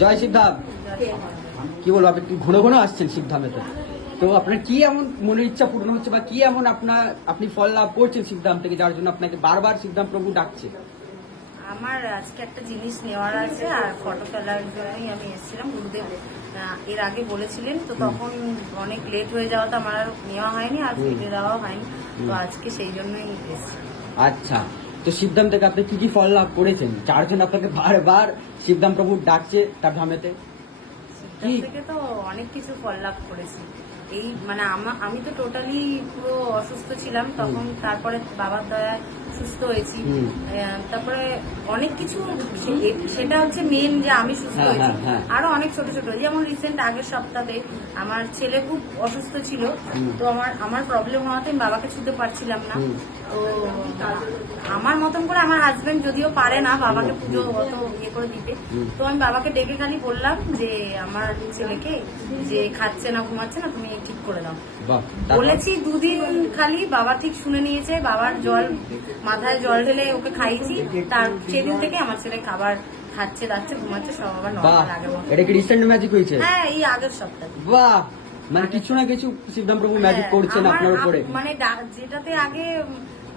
জয় সিদ্ধাম। কি বলবো, আপনি ঘন ঘন আসছেন সিদ্ধামেতে, তো আপনার কি এমন মনের ইচ্ছা পূর্ণ হচ্ছে বা কি এমন আপনি ফল লাভ করছেন সিদ্ধাম থেকে, যার জন্য আপনাকে বারবার সিদ্ধাম প্রভু ডাকছে? আমার আজকে একটা জিনিস নেওয়ার আছে, আর ফটো ফেলার জন্যই আমি এসেছিলাম। গুরুদেব এর আগে বলেছিলেন, তো তখন অনেক লেট হয়ে যাওয়াতে আমার আর নেওয়া হয়নি, আর ফিরে দেওয়া হয়নি। তো আজকে সেই জন্যই এসেছি। আচ্ছা, তো সিদ্ধাম থেকে আপনি কি কি ফল লাভ করেছেন, যার জন্য আপনাকে বারবার সিদ্ধাম প্রভু ডাকছে তার ধামেতে? সিদ্ধান্ত থেকে তো অনেক কিছু ফল লাভ করেছি। এই মানে আমি তো টোটালি পুরো অসুস্থ ছিলাম তখন, তারপরে বাবার দয়ায় সুস্থ হয়েছি। তারপরে অনেক কিছু, সেটা হচ্ছে মেন যে আমি সুস্থ হয়েছি। আরো অনেক ছোট ছোট, যেমন রিসেন্ট আগের সপ্তাহে আমার ছেলে খুব অসুস্থ ছিল, তো আমার প্রবলেম হওয়াতে আমি বাবাকে ছুতে পারছিলাম না। তো আমার মতন করে আমার হাজবেন্ড যদিও পারে না বাবাকে পুজো অত ইয়ে করে দিতে, তো আমি বাবাকে ডেকে খালি বললাম যে আমার ছেলেকে যে খাচ্ছে না ঘুমাচ্ছে না, তুমি ঠিক করে দাও। বলেছি 2 দিন খালি বাবা ঠিক শুনে নিয়েছে, বাবার মাথায় জল ঢেলে ওকে খাইয়েছি, তার সেদিন থেকে আমার ছেলে খাবার খাচ্ছে, দাচ্ছে, ঘুমাচ্ছে, সব আবার নরমাল আগের মতো। এটা কি রিসেন্ট ম্যাজিক হয়েছে? হ্যাঁ, এই আগের সপ্তাহে। বাহ, মানে কিছু না কিছু সিদ্ধাম প্রভু ম্যাজিক করছেন আপনার উপরে। মানে যেটাতে আগে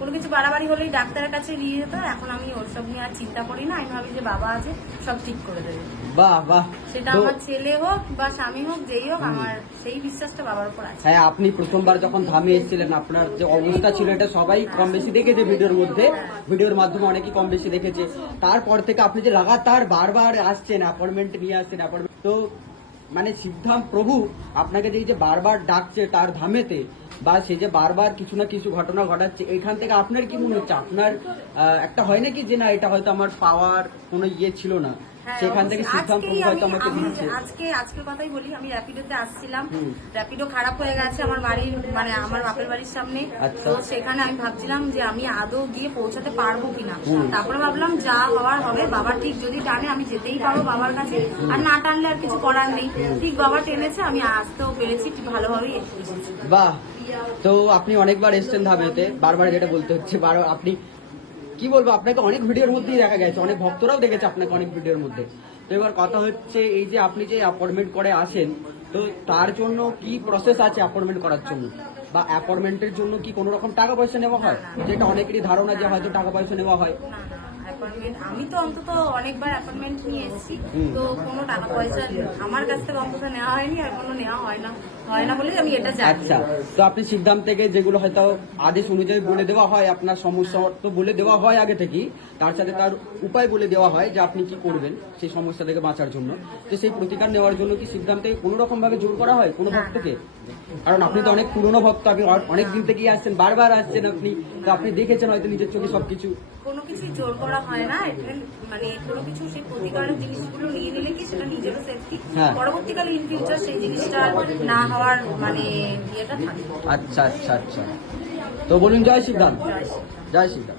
কোনো কিছু বাড়াবাড়ি হলেই ডাক্তারের কাছে নিয়ে যেত, এখন আমি ওসব নিয়ে আর চিন্তা করি না। আমি ভাবি যে বাবা আছে, সব ঠিক করে দেবে। বাহ বাহ, সেটা আমার ছেলে হোক বা স্বামী হোক, যেই হোক, আমার সেই বিশ্বাসটা বাবার উপর আছে। হ্যাঁ, আপনি প্রথমবার যখন ধামে এসেছিলেন আপনার যে অবস্থা ছিল এটা সবাই কম বেশি দেখেছে ভিডিওর মধ্যে, ভিডিওর মাধ্যমে অনেকেই কম বেশি দেখেছে। তারপর থেকে আপনি যে লাগাতার বারবার আসছেন, অ্যাপয়েন্টমেন্ট নিয়ে আসছেন, অ্যাপয়েন্টমেন্ট, তো মানে সিদ্ধাম প্রভু আপনাকে যে বারবার ডাকছে তার ধামেতে, বা সে যে বারবার কিছু না কিছু ঘটনা ঘটাচ্ছে, এখান থেকে আপনার কি মনে হচ্ছে? আপনার একটা হয় নাকি যে না, এটা হয়তো আমার পাওয়ার কোনো ইয়ে ছিল না, সেখান থেকে সিদ্ধাম প্রভু হয়তো আমাকে দিচ্ছে। আজকের কথাই বলি, আমি র্যাপিডোতে আসছিলাম, র্যাপিডো খারাপ হয়ে গেছে আমার বাড়ির, মানে আমার বাপের বাড়ির সামনে। তো সেখানে আমি ভাবছিলাম যে আমি আদৌ গিয়ে পৌঁছাতে পারবো কিনা। তারপরে ভাবলাম যা হওয়ার হবে, বাবা ঠিক যদি টানে আমি যেতেই পারবো বাবার কাছে, আর না টানলে আর কিছু করার নেই। ঠিক বাবা টেনেছে, আমি আসতেও পেরেছি, ভালোভাবেই এসেছি। বাহ, তো আপনি অনেকবার এসছেন ধামেতে, বারবার যেটা বলতে হচ্ছে, আপনি কি বলবো, আপনাকে অনেক ভিডিওর মধ্যেই দেখা গেছে, অনেক ভক্তরাও দেখেছে আপনাকে অনেক ভিডিওর মধ্যে। তো এবার কথা হচ্ছে, এই যে আপনি যে অ্যাপয়েন্টমেন্ট করে আসেন, তো তার জন্য কি প্রসেস আছে অ্যাপয়েন্টমেন্ট করার জন্য, বা অ্যাপয়েন্টমেন্টের জন্য কি কোনো রকম টাকা পয়সা নেওয়া হয়? যেটা অনেকেরই ধারণা যে হয়তো টাকা পয়সা নেওয়া হয়। আমি তো অন্তত অনেকবার অ্যাপয়েন্টমেন্ট নিয়ে এসেছি, তো কোনো টাকা পয়সা আমার কাছ থেকে অন্তত নেওয়া হয়নি, আর কোনো নেওয়া হয় না বলে আমি এটা জানি। আচ্ছা, তো আপনি সিদ্ধান্ত থেকে যেগুলো হয়তো আদেশ অনুযায়ী বলে দেওয়া হয়, আপনার সমস্যা তো বলে দেওয়া হয় আগে থেকেই, তার সাথে তার উপায় বলে দেওয়া হয় যে আপনি কি করবেন সেই সমস্যা থেকে বাঁচার জন্য, তো সেই প্রতিকার নেওয়ার জন্য কি সিদ্ধান্ত থেকে কোনো রকম ভাবে জোর করা হয় কোনো ভক্তকে? কারণ আপনি তো অনেক পুরনো ভক্ত, আপনি অনেক দিন থেকেই আসছেন, বারবার আসছেন আপনি, তো আপনি দেখেছেন হয়তো নিজের চোখে সবকিছু। কোনো কিছু জোর করা হয় না, মানে কোনো কিছু সেই প্রতিকারের জিনিসগুলো নিয়ে নিলে কি সেটা নিজেরও সেফটি, পরবর্তীকালে ইন ফিউচার সেই জিনিসটা না হওয়ার মানে ইয়েটা থাকে। আচ্ছা আচ্ছা আচ্ছা, তো বলুন জয় সিদ্ধাম। জয় সিদ্ধাম।